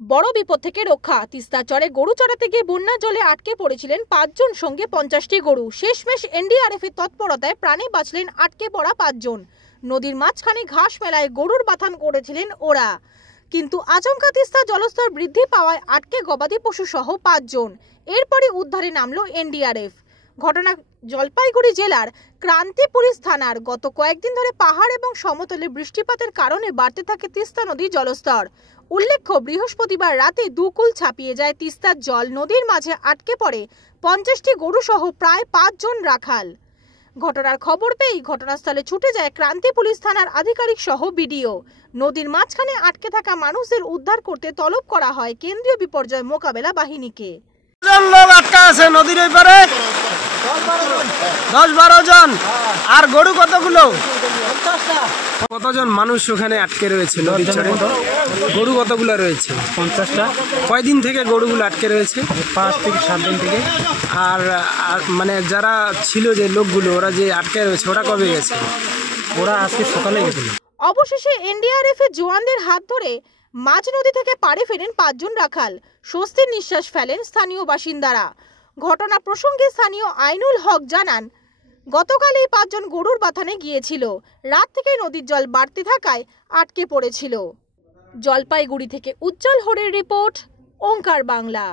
বড় বিপদ থেকে রক্ষা। তিস্তাচরে গরু চড়াতে গিয়ে বন্যা জলে আটকে পড়েছিলেন ৫ জন, সঙ্গে ৫০টি গরু। শেষমেশ এনডিআরএফের তৎপরতায় প্রাণে বাঁচলেন আটকে পড়া ৫ জন। নদীর মাঝখানে ঘাস মেলায় গরুর বাথান করেছিলেন ওরা, কিন্তু আচমকা তিস্তা জলস্তর বৃদ্ধি পাওয়ায় আটকে গবাদি পশু সহ ৫ জন। এরপরই উদ্ধারে নামলো এনডিআরএফ। ঘটনা জলপাইগুড়ি জেলার ক্রান্তিপুলিশ থানার। গত কয়েকদিন ধরে পাহাড় এবং সমতলে বৃষ্টিপাতের কারণে বাড়তে থাকে তিস্তা নদীর জলস্তর। উল্লেখ্য, বৃহস্পতিবার রাতে দুকুল ছাপিয়ে যায় তিস্তার জল। নদীর মাঝে আটকে পড়ে ৫০টি গরু সহ প্রায় ৫ জন রাখাল। ঘটনার খবর পেয়েই ঘটনাস্থলে ছুটে যায় ক্রান্তি পুলিশ থানার আধিকারিক সহ বিডিও। নদীর মাঝখানে আটকে থাকা মানুষদের উদ্ধার করতে তলব করা হয় কেন্দ্রীয় বিপর্যয় মোকাবেলা বাহিনীকে। নদীর ওই পারে ১০-১২ জন। আর গরু কতগুলো? কতজন মানুষ ওখানে আটকে রয়েছে? গরু কতগুলো রয়েছে? ৫০টা। কয়দিন থেকে গরুগুলো আটকে রয়েছে? ৫ থেকে ৭ দিন থেকে। আর মানে যারা ছিল, যে লোকগুলো, ওরা যে আটকে রয়েছে, ওরা কবে গেছে? ওরা আজকে সকালে গেছিল। অবশেষে এনডিআরএফ এর জওয়ানদের হাত ধরে মাঝ নদী থেকে পাড়ে ফেরেন ৫ জন রাখাল। স্বস্তির নিঃশ্বাস ফেলেন স্থানীয় বাসিন্দারা। ঘটনা প্রসঙ্গে স্থানীয় আইনুল হক জানান, গতকাল এই ৫ জন গরুর বাথানে গিয়েছিল। রাত থেকে নদীর জল বাড়তে থাকায় আটকে পড়েছিল। জলপাইগুড়ি থেকে উজ্জ্বল হরের রিপোর্ট, ওঙ্কার বাংলা।